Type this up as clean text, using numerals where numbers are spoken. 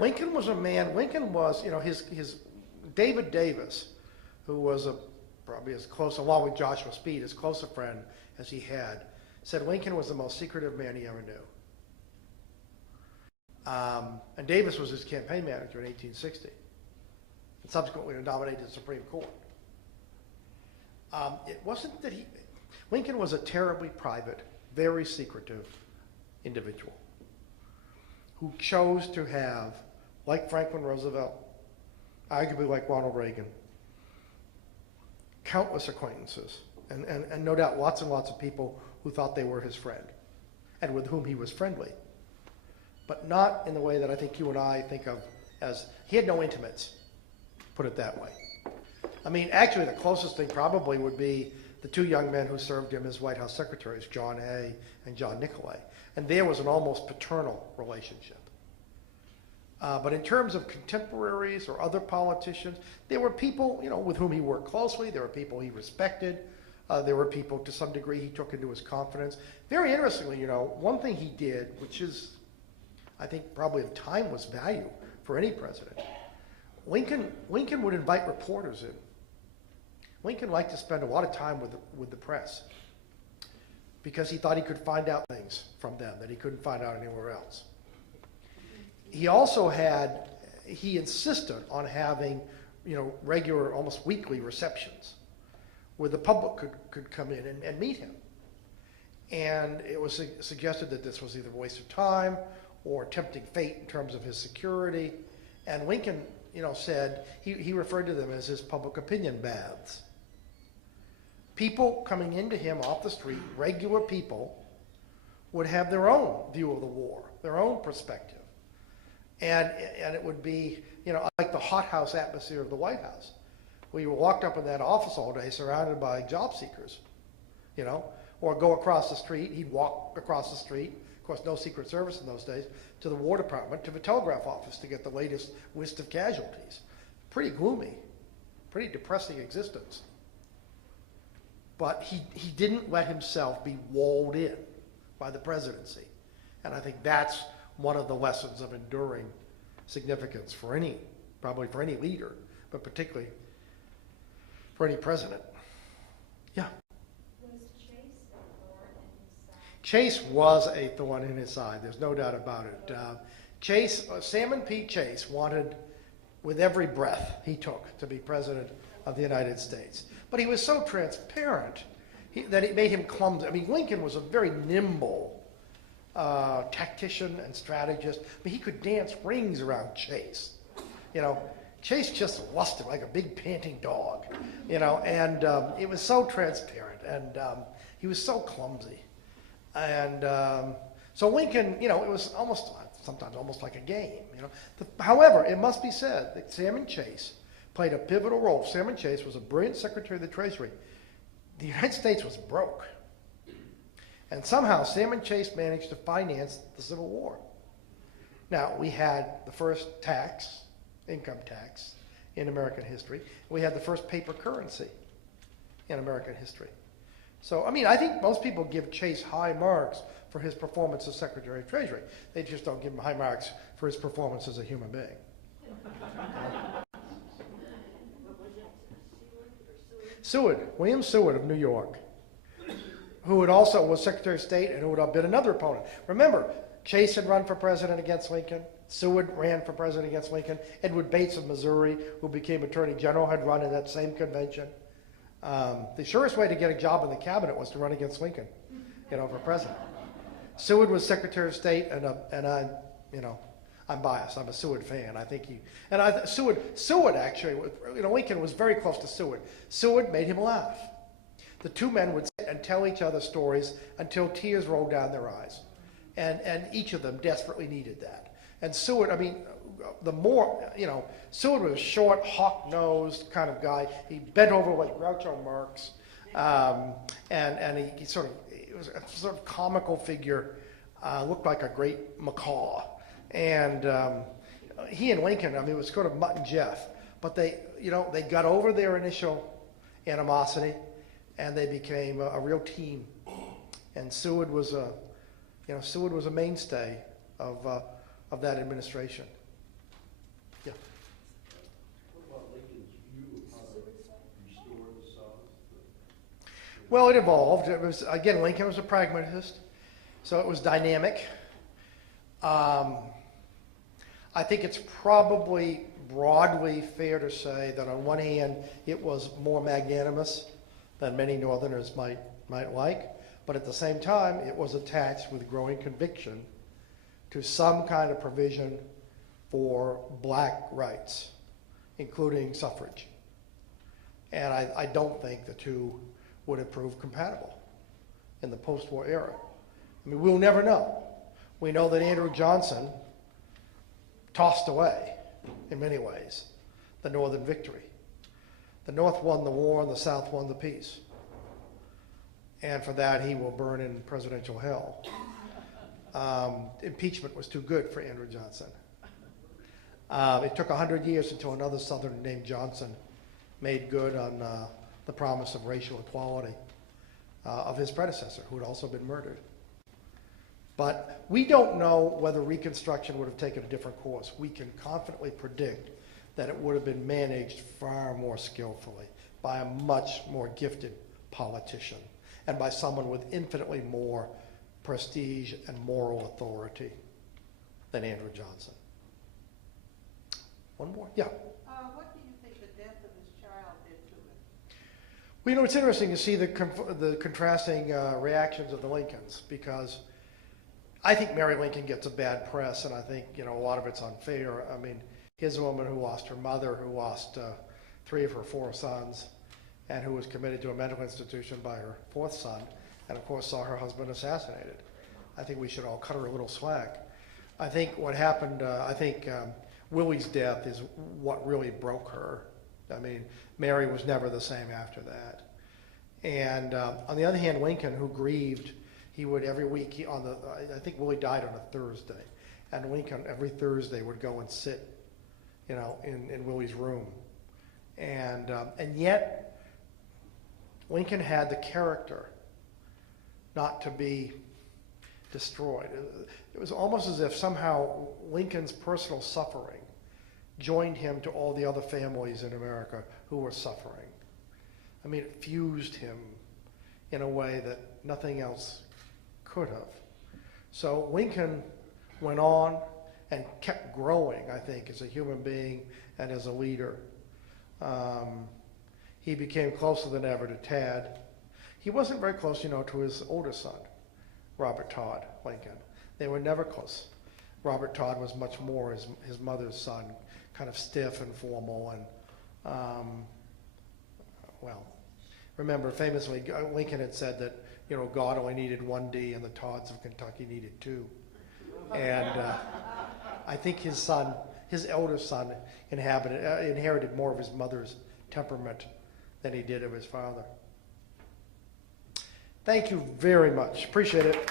Lincoln was a man, Lincoln was, his David Davis, who was probably as close, along with Joshua Speed, as close a friend as he had, said Lincoln was the most secretive man he ever knew. And Davis was his campaign manager in 1860, and subsequently nominated to the Supreme Court. It wasn't that Lincoln was a terribly private, very secretive individual who chose to have, like Franklin Roosevelt, arguably like Ronald Reagan, countless acquaintances, and no doubt lots and lots of people who thought they were his friend and with whom he was friendly, but not in the way that I think you and I think of as, he had no intimates, put it that way. I mean, actually the closest thing probably would be the two young men who served him as White House secretaries, John Hay and John Nicolay, and there was an almost paternal relationship. But in terms of contemporaries or other politicians, there were people, with whom he worked closely. There were people he respected. There were people, to some degree, he took into his confidence. Very interestingly, one thing he did, which is, I think, probably of timeless value for any president. Lincoln would invite reporters in. Lincoln liked to spend a lot of time with the press because he thought he could find out things from them that he couldn't find out anywhere else. He also he insisted on having, regular, almost weekly receptions where the public could come in and meet him. And it was suggested that this was either a waste of time or tempting fate in terms of his security. And Lincoln, said, he referred to them as his public opinion baths. People coming into him off the street, regular people, would have their own view of the war, their own perspective. And it would be, like the hothouse atmosphere of the White House, where you walked up in that office all day surrounded by job seekers, or go across the street. He'd walk across the street, of course no Secret Service in those days, to the War Department, to the telegraph office to get the latest list of casualties. Pretty gloomy, pretty depressing existence. But he didn't let himself be walled in by the presidency. And I think that's one of the lessons of enduring significance probably for any leader, but particularly for any president. Yeah? Was Chase a thorn in his side? Chase was a thorn in his side, there's no doubt about it. Salmon P. Chase wanted, with every breath he took, to be president of the United States. But he was so transparent that it made him clumsy. I mean, Lincoln was a very nimble tactician and strategist. I mean, he could dance rings around Chase. Chase just lusted like a big panting dog, and it was so transparent, and he was so clumsy. And so Lincoln, it was sometimes almost like a game, However, it must be said that Salmon Chase played a pivotal role. Salmon Chase was a brilliant Secretary of the Treasury. The United States was broke. And somehow Salmon Chase managed to finance the Civil War. Now, we had the first income tax in American history. We had the first paper currency in American history. So, I think most people give Chase high marks for his performance as Secretary of Treasury. They just don't give him high marks for his performance as a human being. William Seward of New York, who also was Secretary of State and who would have been another opponent. Remember, Chase had run for president against Lincoln. Seward ran for president against Lincoln. Edward Bates of Missouri, who became Attorney General, had run in that same convention. The surest way to get a job in the cabinet was to run against Lincoln, for president. Seward was Secretary of State, and I'm biased. I'm a Seward fan. I think Seward actually, Lincoln was very close to Seward. Seward made him laugh. The two men would sit and tell each other stories until tears rolled down their eyes. And each of them desperately needed that. And Seward, Seward was a short, hawk-nosed kind of guy. He bent over like Groucho Marx. And he was a sort of comical figure, looked like a great macaw. And he and Lincoln, it was sort of Mutt and Jeff. But they got over their initial animosity, and they became a real team. And Seward was a mainstay of that administration. Yeah. What about Lincoln's view of how to restore the South? Well, it evolved. It was, again, Lincoln was a pragmatist, so it was dynamic. I think it's probably broadly fair to say that on one hand, it was more magnanimous than many Northerners might like, but at the same time, it was attached with growing conviction to some kind of provision for black rights, including suffrage. And I don't think the two would have proved compatible in the post-war era. I mean, we'll never know. We know that Andrew Johnson tossed away, in many ways, the Northern victory. The North won the war and the South won the peace. And for that, he will burn in presidential hell. Impeachment was too good for Andrew Johnson. It took 100 years until another Southerner named Johnson made good on the promise of racial equality of his predecessor, who had also been murdered. But we don't know whether Reconstruction would have taken a different course. We can confidently predict that it would have been managed far more skillfully by a much more gifted politician and by someone with infinitely more prestige and moral authority than Andrew Johnson. One more? Yeah. What do you think the death of his child did to it? Well, you know, it's interesting to see the contrasting reactions of the Lincolns, because I think Mary Lincoln gets a bad press, and I think, you know, a lot of it's unfair. I mean, here's a woman who lost her mother, who lost 3 of her 4 sons, and who was committed to a mental institution by her 4th son, and of course saw her husband assassinated. I think we should all cut her a little slack. I think what happened, Willie's death is what really broke her. I mean, Mary was never the same after that. And on the other hand, Lincoln, who grieved, he would every week, I think Willie died on a Thursday, and Lincoln every Thursday would go and sit, you know, in Willie's room. And yet, Lincoln had the character not to be destroyed. It was almost as if somehow Lincoln's personal suffering joined him to all the other families in America who were suffering. I mean, it fused him in a way that nothing else could have. So Lincoln went on and kept growing, I think, as a human being and as a leader. He became closer than ever to Tad. He wasn't very close, you know, to his older son, Robert Todd Lincoln. They were never close. Robert Todd was much more his mother's son, kind of stiff and formal, and well, remember famously Lincoln had said that, you know, God only needed 1 D and the Todds of Kentucky needed 2. And I think his elder son inherited more of his mother's temperament than he did of his father. Thank you very much. Appreciate it.